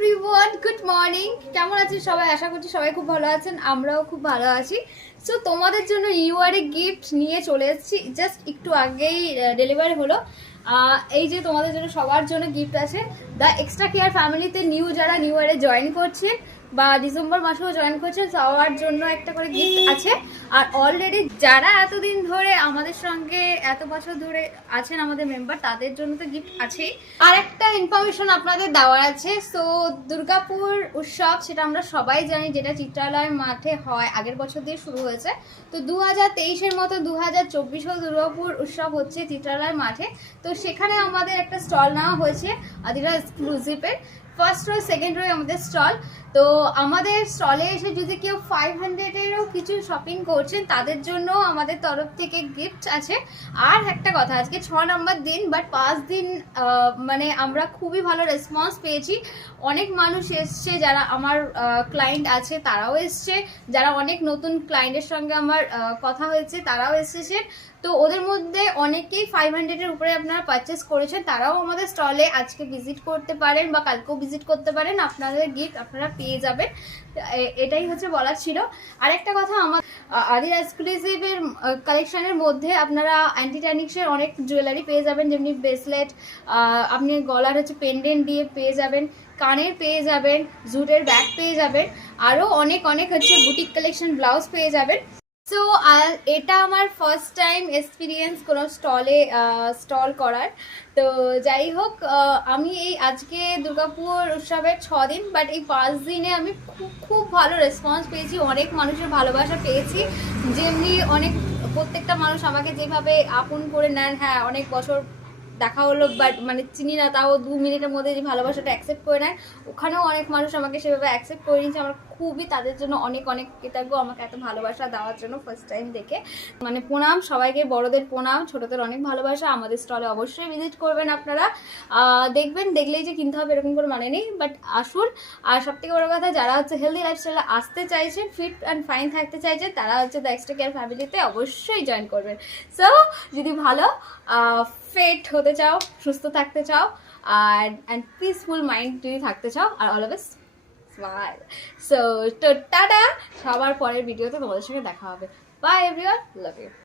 Everyone, good morning. কেমন আছেন সবাই? আশা করছি সবাই খুব ভালো আছেন, আমরাও খুব ভালো আছি। সো তোমাদের জন্য নিউ ইয়ারে গিফট নিয়ে চলে এসেছি। জাস্ট একটু আগেই ডেলিভারি হলো। এই যে তোমাদের জন্য সবার জন্য গিফট আছে। দ্য এক্সট্রা কেয়ার ফ্যামিলিতে যারা নিউ ইয়ারে জয়েন করছেন বা ডিসেম্বর মাসেও জয়েন করছেন, সবার জন্য একটা করে গিফট আছে। আর অলরেডি যারা এতদিন ধরে আমাদের সঙ্গে এত বছর ধরে আছেন আমাদের মেম্বার, তাদের জন্য তো গিফট আছেই। আর একটা ইনফরমেশন আপনাদের দেওয়ার আছে। সো দুর্গাপুর উৎসব, সেটা আমরা সবাই জানি, যেটা চিত্রালয় মাঠে হয়, আগের বছর দিয়ে শুরু হয়েছে। তো 2023-এর মতো 2024-ও দুর্গাপুর উৎসব হচ্ছে চিত্রালয় মাঠে। তো সেখানে আমাদের একটা স্টল নেওয়া হয়েছে আদিরা এক্সক্লুসিভের। ফার্স্ট রো সেকেন্ড রো আমাদের স্টল। তো আমাদের স্টলে এসে যদি কেউ 500-এরও কিছু শপিং করছেন, তাদের জন্য আমাদের তরফ থেকে গিফট আছে। আর একটা কথা, আজকে 6 নম্বর দিন, বাট 5 দিন মানে আমরা খুবই ভালো রেসপন্স পেয়েছি। অনেক মানুষ এসছে, যারা আমার ক্লায়েন্ট আছে তারাও এসছে, যারা অনেক নতুন ক্লায়েন্টের সঙ্গে আমার কথা হয়েছে তারাও এসেছে। তো ওদের মধ্যে অনেকেই 500-এর উপরে আপনারা পারচেস করেছেন, তারাও আমাদের স্টলে আজকে ভিজিট করতে পারেন বা কালকেও ভিজিট করতে পারেন। আপনাদের গিফট আপনারা পেয়ে যাবেন, এটাই হচ্ছে বলার ছিল। আরেকটা কথা, আমার আদিরা এক্সক্লুসিভের কালেকশনের মধ্যে আপনারা অ্যান্টিট্যানিক্সের অনেক জুয়েলারি পেয়ে যাবেন, যেমনি ব্রেসলেট, আপনি গলার হচ্ছে পেন্ডেন্ট দিয়ে পেয়ে যাবেন, কানের পেয়ে যাবেন, জুটের ব্যাগ পেয়ে যাবেন, আরও অনেক অনেক হচ্ছে বুটিক কালেকশন ব্লাউজ পেয়ে যাবেন। সো এটা আমার ফার্স্ট টাইম এক্সপিরিয়েন্স কোনো স্টল করার। তো যাই হোক, আমি এই আজকে দুর্গাপুর উৎসবের 6 দিন, বাট এই 5 দিনে আমি খুব ভালো রেসপন্স পেয়েছি, অনেক মানুষের ভালোবাসা পেয়েছি। যেমনি প্রত্যেকটা মানুষ আমাকে যেভাবে আপন করে নেন, হ্যাঁ অনেক বছর দেখা হলো বাট মানে চিনি না, তাও 2 মিনিটের মধ্যে যে ভালোবাসাটা অ্যাকসেপ্ট করে নেয়, ওখানেও অনেক মানুষ আমাকে সেভাবে অ্যাকসেপ্ট করে নিয়েছে। আমার খুবই তাদের জন্য অনেক অনেক কৃতজ্ঞ, আমাকে এত ভালোবাসা দেওয়ার জন্য ফার্স্ট টাইম দেখে। মানে প্রণাম সবাইকে, বড়দের প্রণাম, ছোটদের অনেক ভালোবাসা। আমাদের স্টলে অবশ্যই ভিজিট করবেন আপনারা, দেখবেন, দেখলেই যে কিনতে হবে এরকম কোনো মানে নেই, বাট আসুন। আর সবথেকে বড় কথা, যারা হচ্ছে হেলদি লাইফস্টাইলে আসতে চাইছেন, ফিট অ্যান্ড ফাইন থাকতে চাইছেন, তারা হচ্ছে দ্য এক্সট্রা কেয়ার ফ্যামিলিতে অবশ্যই জয়েন করবেন। সো যদি ভালো ফিট হতে চাও, সুস্থ থাকতে চাও, আর অ্যান্ড পিসফুল মাইন্ড যদি থাকতে চাও, আর অলওয়েজ স্মাইল। সো টাটা, সবার পরের ভিডিওতে তোমাদের সঙ্গে দেখা হবে। Bye everyone, love you.